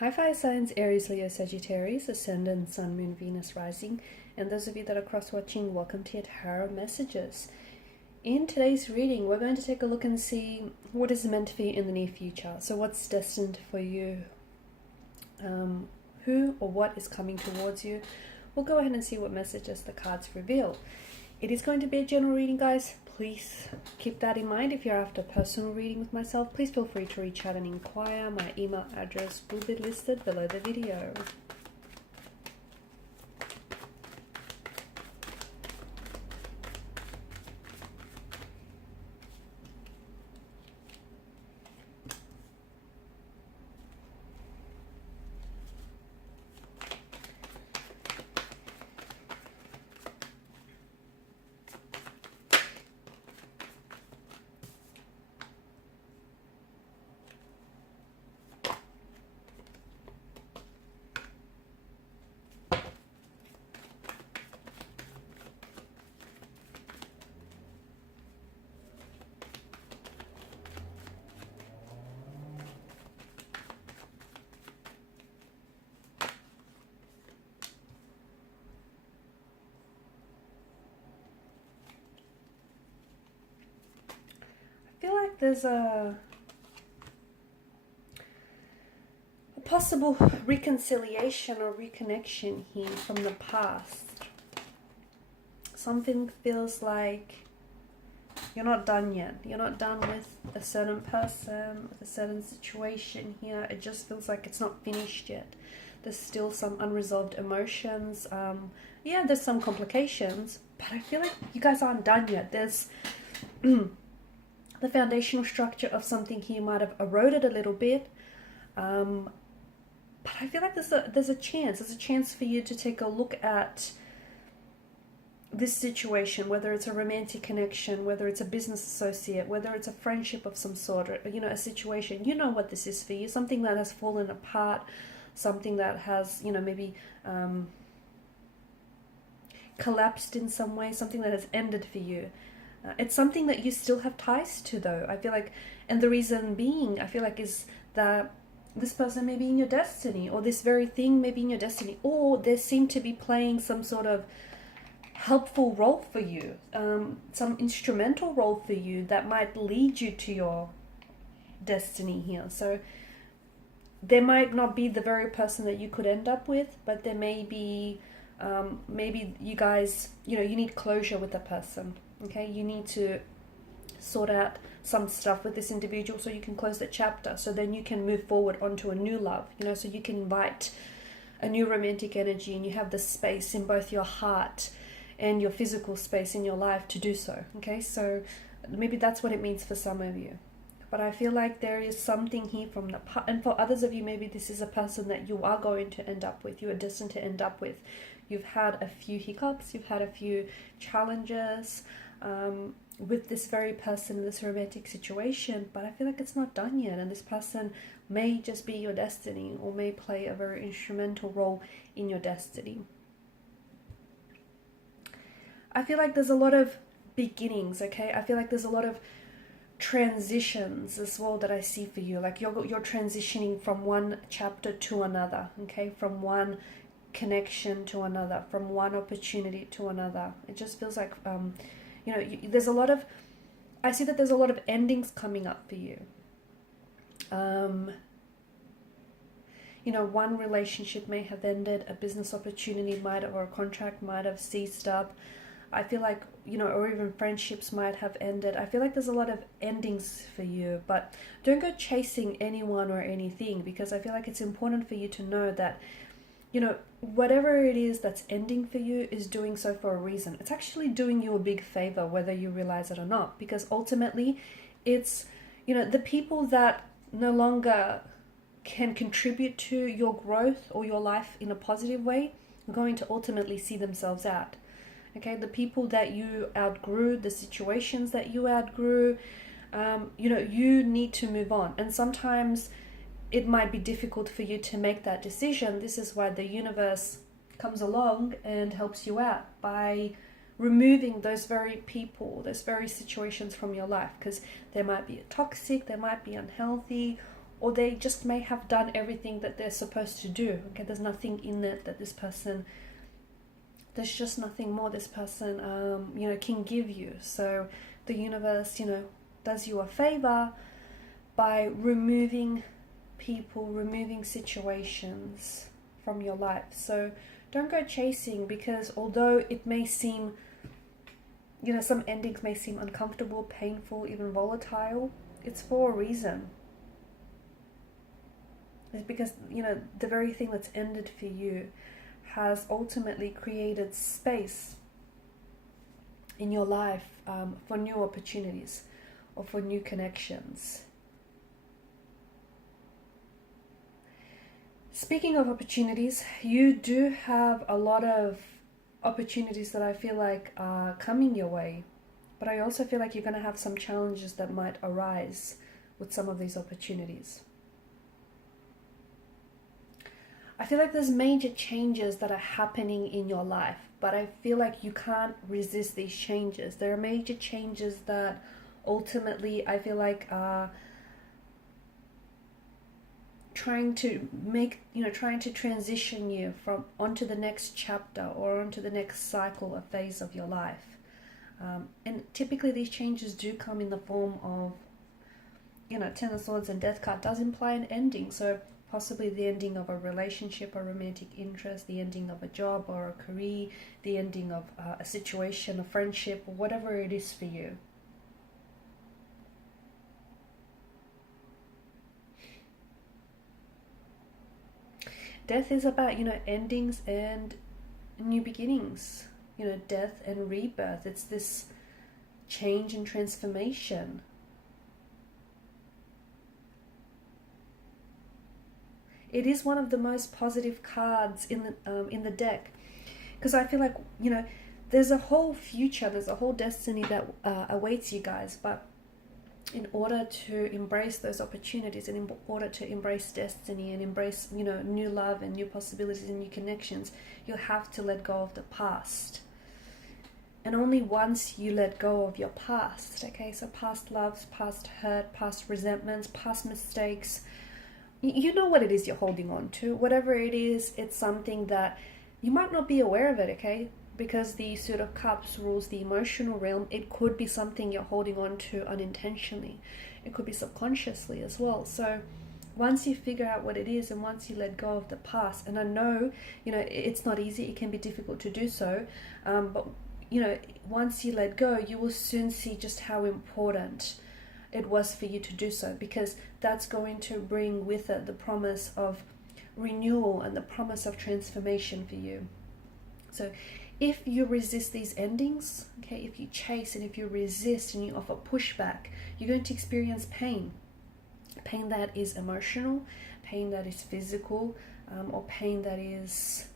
Hi fire signs, Aries, Leo, Sagittarius, Ascendant, Sun, Moon, Venus, Rising, and those of you that are cross-watching, welcome to your tarot messages. In today's reading, we're going to take a look and see what is meant for you in the near future. So what's destined for you, who or what is coming towards you. We'll go ahead and see what messages the cards reveal. It is going to be a general reading, guys. Please keep that in mind. If you're after a personal reading with myself, please feel free to reach out and inquire. My email address will be listed below the video. I feel like there's a possible reconciliation or reconnection here from the past. Something feels like you're not done yet. You're not done with a certain person, with a certain situation here. It just feels like it's not finished yet. There's still some unresolved emotions. Yeah, there's some complications, but I feel like you guys aren't done yet. There's the foundational structure of something here might have eroded a little bit, but I feel like there's a chance for you to take a look at this situation, whether it's a romantic connection, whether it's a business associate, whether it's a friendship of some sort, or a situation. You know what this is for you, something that has fallen apart, something that has maybe collapsed in some way, something that has ended for you. It's something that you still have ties to, though, I feel like. And the reason being, I feel like, is that this person may be in your destiny, or this very thing may be in your destiny, or they seem to be playing some sort of helpful role for you, some instrumental role for you that might lead you to your destiny here. So they might not be the very person that you could end up with, but there may be, maybe you guys, you need closure with a person. Okay, you need to sort out some stuff with this individual so you can close that chapter, so then you can move forward onto a new love, so you can invite a new romantic energy, and you have the space in both your heart and your physical space in your life to do so. Okay, so maybe that's what it means for some of you. But I feel like there is something here from the past, and for others of you, maybe this is a person that you are going to end up with, you are destined to end up with. You've had a few hiccups, you've had a few challenges with this very person in this romantic situation, but I feel like it's not done yet, and this person may just be your destiny, or may play a very instrumental role in your destiny. I feel like there's a lot of beginnings, okay? I feel like there's a lot of transitions as well that I see for you. Like you're transitioning from one chapter to another, okay? From one connection to another, from one opportunity to another. It just feels like there's a lot of, I see that there's a lot of endings coming up for you. One relationship may have ended, a business opportunity might have, or a contract might have ceased up. I feel like, or even friendships might have ended. I feel like there's a lot of endings for you, but don't go chasing anyone or anything, because I feel like it's important for you to know that whatever it is that's ending for you is doing so for a reason. It's actually doing you a big favor, whether you realize it or not, because ultimately it's, the people that no longer can contribute to your growth or your life in a positive way are going to ultimately see themselves out. Okay, the people that you outgrew, the situations that you outgrew, you need to move on. And sometimes it might be difficult for you to make that decision. This is why the universe comes along and helps you out by removing those very people, those very situations from your life, because they might be toxic, they might be unhealthy, or they just may have done everything that they're supposed to do. Okay, there's nothing in it that this person, there's just nothing more this person, you know, can give you. So the universe, you know, does you a favor by removing people, removing situations from your life. So don't go chasing, because although it may seem, you know, some endings may seem uncomfortable, painful, even volatile, it's for a reason. It's because, you know, the very thing that's ended for you has ultimately created space in your life for new opportunities or for new connections. Speaking of opportunities, you do have a lot of opportunities that I feel like are coming your way, but I also feel like you're going to have some challenges that might arise with some of these opportunities. I feel like there's major changes that are happening in your life, but I feel like you can't resist these changes. There are major changes that ultimately I feel like are trying to make, you know, trying to transition you from onto the next chapter or onto the next cycle or phase of your life. And typically these changes do come in the form of, you know, Ten of Swords and Death card does imply an ending. So possibly the ending of a relationship or romantic interest, the ending of a job or a career, the ending of a situation, a friendship, or whatever it is for you. Death is about, you know, endings and new beginnings, you know, death and rebirth. It's this change and transformation. It is one of the most positive cards in the deck, because I feel like, you know, there's a whole future, there's a whole destiny that awaits you guys, but in order to embrace those opportunities and in order to embrace destiny and embrace, you know, new love and new possibilities and new connections, you'll have to let go of the past. And only once you let go of your past, okay, so past loves, past hurt, past resentments, past mistakes, you know what it is you're holding on to. Whatever it is, it's something that you might not be aware of it, okay? Because the Suit of Cups rules the emotional realm, it could be something you're holding on to unintentionally. It could be subconsciously as well. So once you figure out what it is and once you let go of the past, and I know, you know, it's not easy, it can be difficult to do so, but, you know, once you let go, you will soon see just how important it was for you to do so, because that's going to bring with it the promise of renewal and the promise of transformation for you. So if you resist these endings, okay, if you chase and if you resist and you offer pushback, you're going to experience pain. Pain that is emotional, pain that is physical, or pain that is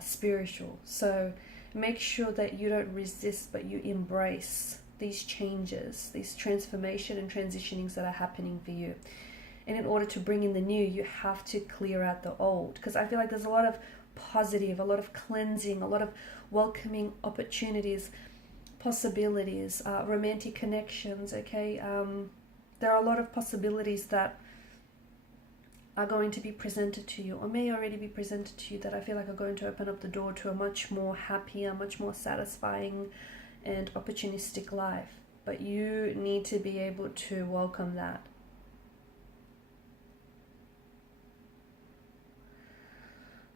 spiritual. So make sure that you don't resist, but you embrace these changes, these transformation and transitionings that are happening for you. And in order to bring in the new, you have to clear out the old, because I feel like there's a lot of positive, a lot of cleansing, a lot of welcoming opportunities, possibilities, romantic connections, okay? There are a lot of possibilities that are going to be presented to you or may already be presented to you that I feel like are going to open up the door to a much more happier, much more satisfying and opportunistic life. But you need to be able to welcome that.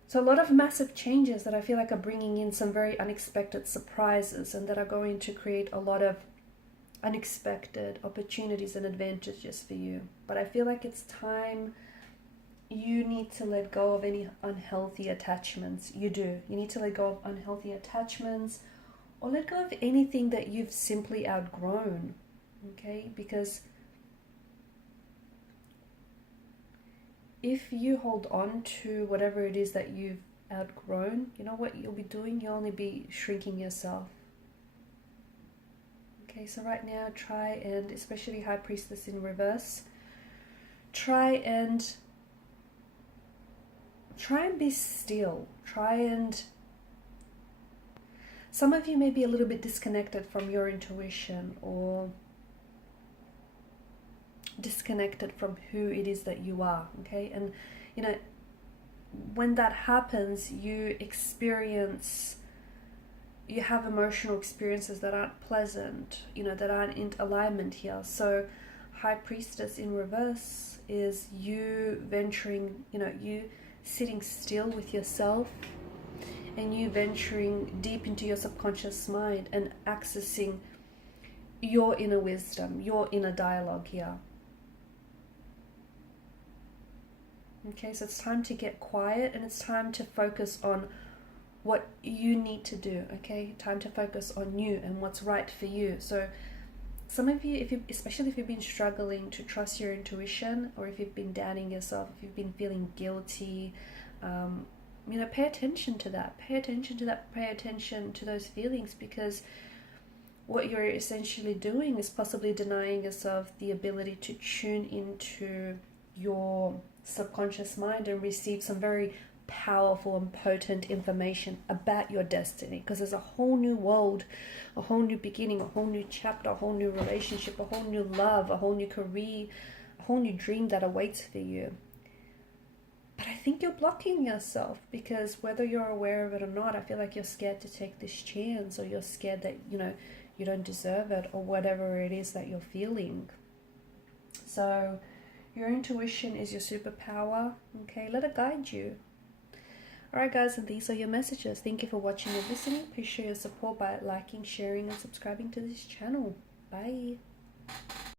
So a lot of massive changes that I feel like are bringing in some very unexpected surprises and that are going to create a lot of unexpected opportunities and advantages for you. But I feel like it's time you need to let go of any unhealthy attachments. You do. You need to let go of unhealthy attachments, or let go of anything that you've simply outgrown, okay? Because if you hold on to whatever it is that you've outgrown, you know what you'll be doing? You'll only be shrinking yourself. Okay, so right now try and, especially High Priestess in reverse, try and be still. Some of you may be a little bit disconnected from your intuition, or disconnected from who it is that you are, okay? And, you know, when that happens, you have emotional experiences that aren't pleasant, you know, that aren't in alignment here. So High Priestess in reverse is you venturing, you know, you sitting still with yourself, and you venturing deep into your subconscious mind and accessing your inner wisdom, your inner dialogue here. Okay, so it's time to get quiet, and it's time to focus on what you need to do, okay? Time to focus on you and what's right for you. So some of you, especially if you've been struggling to trust your intuition, or if you've been doubting yourself, if you've been feeling guilty, you know, pay attention to that. Pay attention to that. Pay attention to those feelings, because what you're essentially doing is possibly denying yourself the ability to tune into your subconscious mind and receive some very powerful and potent information about your destiny, because there's a whole new world, a whole new beginning, a whole new chapter, a whole new relationship, a whole new love, a whole new career, a whole new dream that awaits for you. But I think you're blocking yourself, because whether you're aware of it or not, I feel like you're scared to take this chance, or you're scared that, you know, you don't deserve it, or whatever it is that you're feeling. So your intuition is your superpower, okay? Let it guide you. Alright guys, and these are your messages. Thank you for watching and listening. Please show your support by liking, sharing, and subscribing to this channel. Bye.